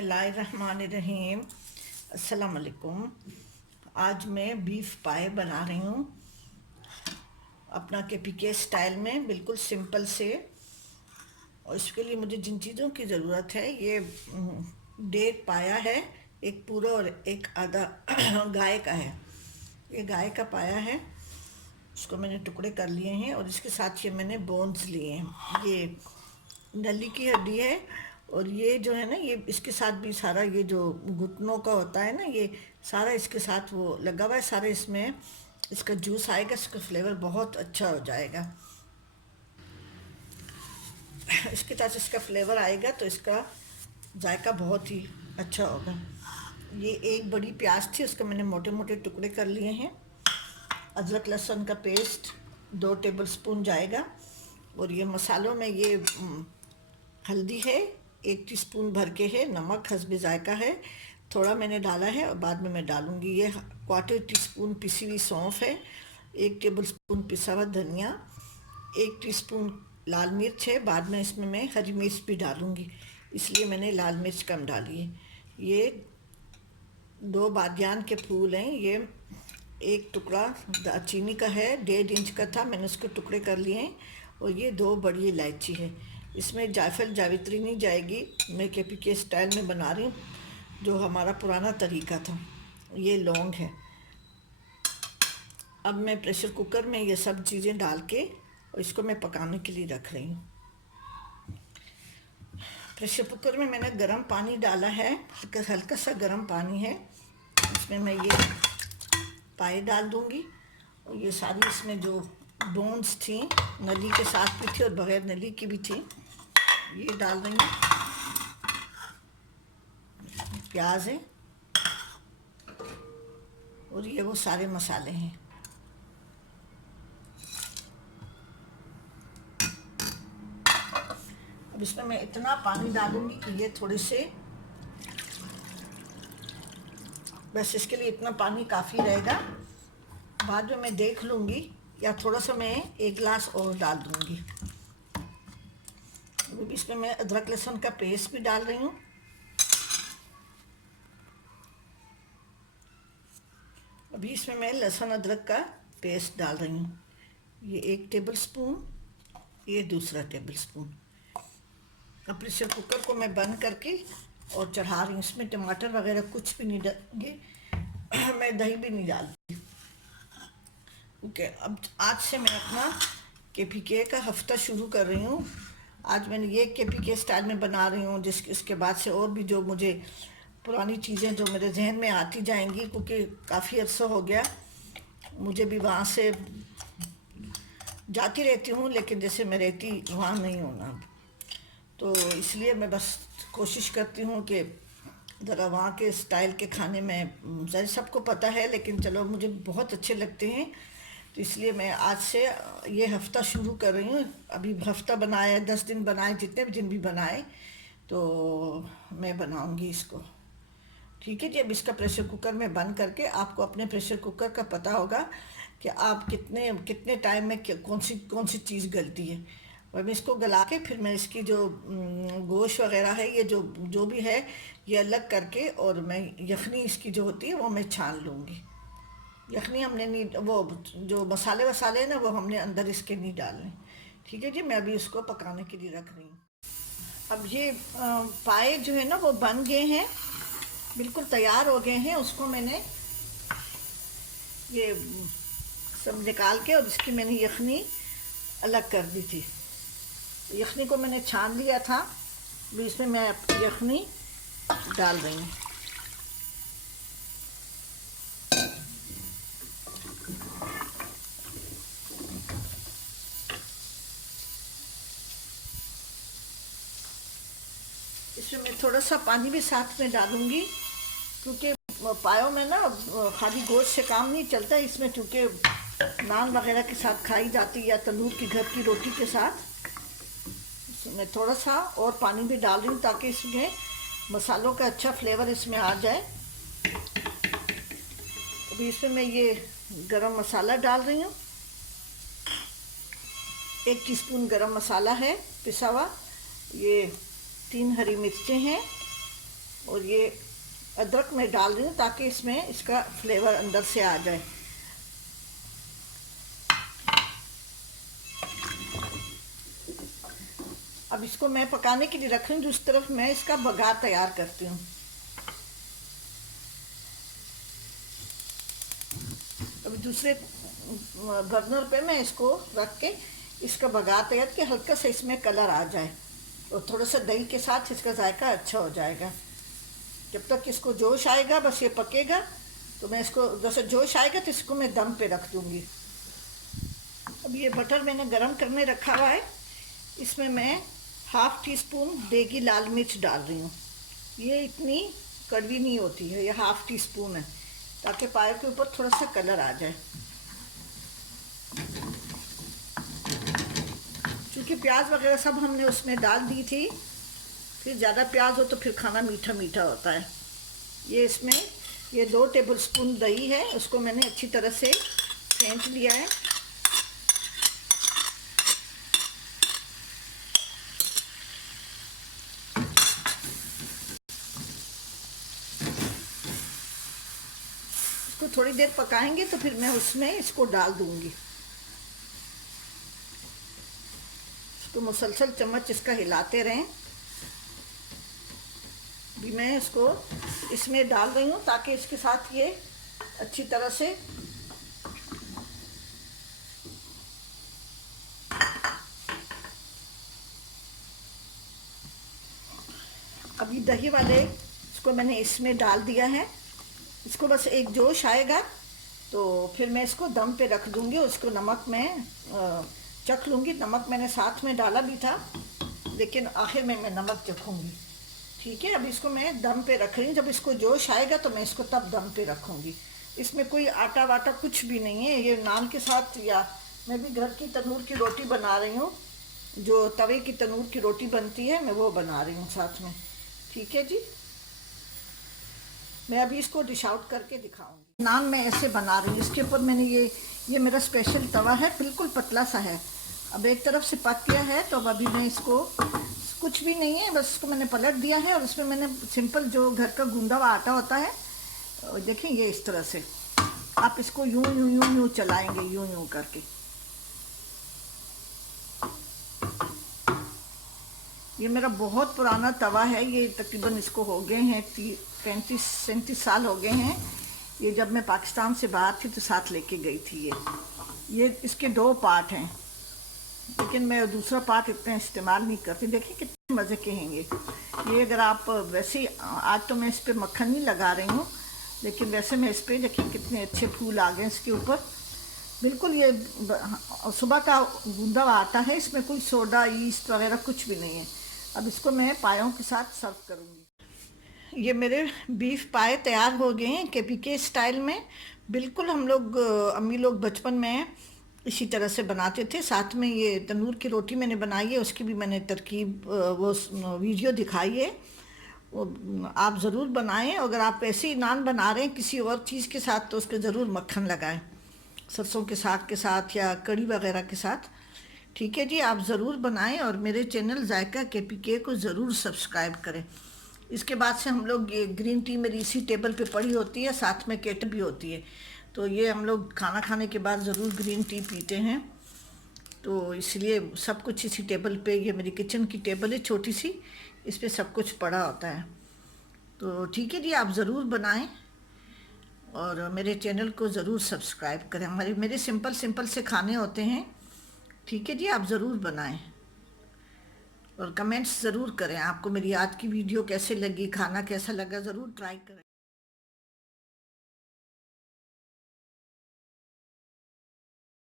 बिस्मिल्लाहिर्रहमानिर्रहीम। अस्सलाम वालेकुम। आज मैं बीफ पाए बना रही हूँ अपना केपीके स्टाइल में, बिल्कुल सिंपल से। और इसके लिए मुझे जिन चीज़ों की ज़रूरत है, ये डेढ़ पाया है, एक पूरा और एक आधा गाय का है। ये गाय का पाया है, उसको मैंने टुकड़े कर लिए हैं। और इसके साथ ये मैंने बोन्स लिए हैं। ये नली की हड्डी है, और ये जो है ना, ये इसके साथ भी सारा ये जो घुटनों का होता है ना, ये सारा इसके साथ वो लगा हुआ है। सारे इसमें इसका जूस आएगा, इसका फ्लेवर बहुत अच्छा हो जाएगा। इसके साथ इसका फ्लेवर आएगा तो इसका जायका बहुत ही अच्छा होगा। ये एक बड़ी प्याज थी, उसके मैंने मोटे मोटे टुकड़े कर लिए हैं। अदरक लहसुन का पेस्ट 2 टेबलस्पून जाएगा। और ये मसालों में ये हल्दी है 1 टीस्पून भर के है, नमक हस्बे जायका है, थोड़ा मैंने डाला है और बाद में मैं डालूँगी। ये 1/4 टीस्पून पिसी हुई सौंफ है, 1 टेबलस्पून पिसा हुआ धनिया, 1 टीस्पून लाल मिर्च है। बाद में इसमें मैं हरी मिर्च भी डालूँगी, इसलिए मैंने लाल मिर्च कम डाली है। ये 2 बादियान के फूल हैं। ये एक टुकड़ा दालचीनी का है, 1.5 इंच का था, मैंने उसके टुकड़े कर लिए हैं। और ये 2 बड़ी इलायची है। इसमें जायफल जावित्री नहीं जाएगी, मैं केपीके स्टाइल में बना रही हूँ, जो हमारा पुराना तरीका था। ये लौंग है। अब मैं प्रेशर कुकर में ये सब चीज़ें डाल के और इसको मैं पकाने के लिए रख रही हूँ। प्रेशर कुकर में मैंने गर्म पानी डाला है, हल्का सा गर्म पानी है। इसमें मैं ये पाए डाल दूँगी। और ये सारी इसमें जो बोन्स थी, नली के साथ भी थी और बग़ैर नली की भी थी, ये डाल रही हूँ। प्याज है और ये वो सारे मसाले हैं। अब इसमें मैं इतना पानी डालूंगी कि ये थोड़े से, बस इसके लिए इतना पानी काफ़ी रहेगा। बाद में मैं देख लूँगी, या थोड़ा सा मैं 1 गिलास और डाल दूँगी। अभी इसमें मैं अदरक लहसुन का पेस्ट भी डाल रही हूँ। अभी इसमें मैं लहसुन अदरक का पेस्ट डाल रही हूँ। ये 1 टेबलस्पून, ये दूसरा टेबलस्पून। अब प्रेशर कुकर को मैं बंद करके और चढ़ा रही हूँ। इसमें टमाटर वगैरह कुछ भी नहीं डालूंगी, मैं दही भी नहीं डालती। ओके, अब आज से मैं अपना केपीके का हफ्ता शुरू कर रही हूँ। आज मैंने ये केपीके स्टाइल में बना रही हूँ, इसके बाद से और भी जो मुझे पुरानी चीज़ें जो मेरे जहन में आती जाएंगी, क्योंकि काफ़ी अर्सा हो गया मुझे भी वहाँ से जाती रहती हूँ, लेकिन जैसे मैं रहती वहाँ नहीं हूँ ना, तो इसलिए मैं बस कोशिश करती हूँ कि ज़रा वहाँ के स्टाइल के खाने में ज़रा सबको पता है, लेकिन चलो मुझे बहुत अच्छे लगते हैं, तो इसलिए मैं आज से ये हफ़्ता शुरू कर रही हूँ। अभी हफ़्ता बनाया, 10 दिन बनाए, जितने भी दिन भी बनाए तो मैं बनाऊँगी इसको। ठीक है जी। अब इसका प्रेशर कुकर में बंद करके, आपको अपने प्रेशर कुकर का पता होगा कि आप कितने कितने टाइम में कौन सी चीज़ गलती है। और मैं इसको गला के फिर मैं इसकी जो गोश्त वगैरह है, ये जो भी है, ये अलग करके, और मैं यखनी इसकी जो होती है वो मैं छान लूँगी। यखनी हमने नहीं, वो जो मसाले वसाले हैं ना, वो हमने अंदर इसके नहीं डालने। ठीक है जी। मैं अभी इसको पकाने के लिए रख रही हूँ। अब ये पाए जो है ना, वो बन गए हैं, बिल्कुल तैयार हो गए हैं। उसको मैंने ये सब निकाल के, और इसकी मैंने यखनी अलग कर दी थी। यखनी को मैंने छान लिया था, अभी इसमें मैं यखनी डाल रही हूँ। इसमें मैं थोड़ा सा पानी भी साथ में डालूँगी, क्योंकि पायों में ना खाली गोश्त से काम नहीं चलता, इसमें चूँकि नान वगैरह के साथ खाई जाती है, या तंदूर की घर की रोटी के साथ। मैं थोड़ा सा और पानी भी डाल रही हूँ, ताकि इसमें मसालों का अच्छा फ्लेवर इसमें आ जाए। अभी इसमें मैं ये गरम मसाला डाल रही हूँ। 1 टीस्पून गरम मसाला है पिसा हुआ। ये 3 हरी मिर्चें हैं, और ये अदरक मैं डाल रही हूँ ताकि इसमें इसका फ्लेवर अंदर से आ जाए। अब इसको मैं पकाने के लिए रख रही हूँ, दूसरी तरफ मैं इसका बघार तैयार करती हूँ। अभी दूसरे बर्नर पे मैं इसको रख के इसका बघार तैयार कि हल्का सा इसमें कलर आ जाए और थोड़ा सा दही के साथ इसका जायका अच्छा हो जाएगा। जब तक इसको जोश आएगा बस ये पकेगा। तो मैं इसको जैसे जोश आएगा तो इसको मैं दम पे रख दूँगी। अब ये बटर मैंने गरम करने रखा हुआ है, इसमें मैं 1/2 टीस्पून देगी लाल मिर्च डाल रही हूँ। ये इतनी कड़वी नहीं होती है, ये 1/2 टीस्पून है ताकि पाए के ऊपर थोड़ा सा कलर आ जाए। क्योंकि प्याज वगैरह सब हमने उसमें डाल दी थी, फिर ज़्यादा प्याज हो तो फिर खाना मीठा मीठा होता है। ये इसमें ये 2 टेबलस्पून दही है, उसको मैंने अच्छी तरह से फेंट लिया है। इसको थोड़ी देर पकाएंगे तो फिर मैं उसमें इसको डाल दूंगी। इसको मुसलसल चम्मच इसका हिलाते रहें। भी मैं इसको इसमें डाल रही हूँ ताकि इसके साथ ये अच्छी तरह से अभी दही वाले इसको मैंने इसमें डाल दिया है। इसको बस एक जोश आएगा तो फिर मैं इसको दम पे रख दूंगी। उसको नमक में चख लूँगी। नमक मैंने साथ में डाला भी था लेकिन आखिर में मैं नमक चखूँगी। ठीक है, अब इसको मैं दम पे रख रही हूँ। जब इसको जोश आएगा तो मैं इसको तब दम पे रखूँगी। इसमें कोई आटा वाटा कुछ भी नहीं है। ये नान के साथ या मैं भी घर की तंदूर की रोटी बना रही हूँ, जो तवे की तंदूर की रोटी बनती है मैं वो बना रही हूँ साथ में। ठीक है जी, मैं अभी इसको डिश आउट करके दिखाऊंगी। नान मैं ऐसे बना रही हूँ। इसके ऊपर मैंने ये मेरा स्पेशल तवा है, बिल्कुल पतला सा है। अब एक तरफ से पक गया है तो अब अभी मैं इसको कुछ भी नहीं है, बस इसको मैंने पलट दिया है और इसमें मैंने सिंपल जो घर का गूंदा हुआ आटा होता है, देखें ये इस तरह से आप इसको यूं यूं यूं यूं चलाएंगे, यूं यूं करके। ये मेरा बहुत पुराना तवा है, ये तकरीबन इसको हो गए हैं 35-37 साल हो गए हैं। ये जब मैं पाकिस्तान से बाहर थी तो साथ लेके गई थी। ये इसके 2 पार्ट हैं लेकिन मैं दूसरा पार्ट इतना इस्तेमाल नहीं करती। देखिए कितने मज़े के हैं ये अगर आप वैसे आज तो मैं इस पर मक्खन नहीं लगा रही हूँ लेकिन वैसे मैं इस पर देखिए कितने अच्छे फूल आ गए इसके ऊपर। बिल्कुल ये सुबह का गूंदा हुआ आटा है, इसमें कोई सोडा ईस्ट वगैरह कुछ भी नहीं है। अब इसको मैं पायों के साथ सर्व करूँगी। ये मेरे बीफ पाए तैयार हो गए हैं केपीके स्टाइल में। बिल्कुल हम लोग अम्मी लोग बचपन में इसी तरह से बनाते थे। साथ में ये तंदूर की रोटी मैंने बनाई है, उसकी भी मैंने तरकीब वो वीडियो दिखाई है, वो आप ज़रूर बनाएं। अगर आप ऐसे ही नान बना रहे हैं किसी और चीज़ के साथ तो उस पर ज़रूर मक्खन लगाएं, सरसों के साग के साथ या कड़ी वगैरह के साथ। ठीक है जी, आप ज़रूर बनाएं और मेरे चैनल जायका केपीके को ज़रूर सब्सक्राइब करें। इसके बाद से हम लोग ये ग्रीन टी मेरी इसी टेबल पे पड़ी होती है, साथ में केटल भी होती है, तो ये हम लोग खाना खाने के बाद ज़रूर ग्रीन टी पीते हैं। तो इसलिए सब कुछ इसी टेबल पे, ये मेरी किचन की टेबल है छोटी सी, इस पर सब कुछ पड़ा होता है। तो ठीक है जी, आप ज़रूर बनाएं और मेरे चैनल को ज़रूर सब्सक्राइब करें। मेरे सिंपल से खाने होते हैं। ठीक है जी, आप ज़रूर बनाएं और कमेंट्स ज़रूर करें। आपको मेरी आज की वीडियो कैसे लगी, खाना कैसा लगा, ज़रूर ट्राई करें।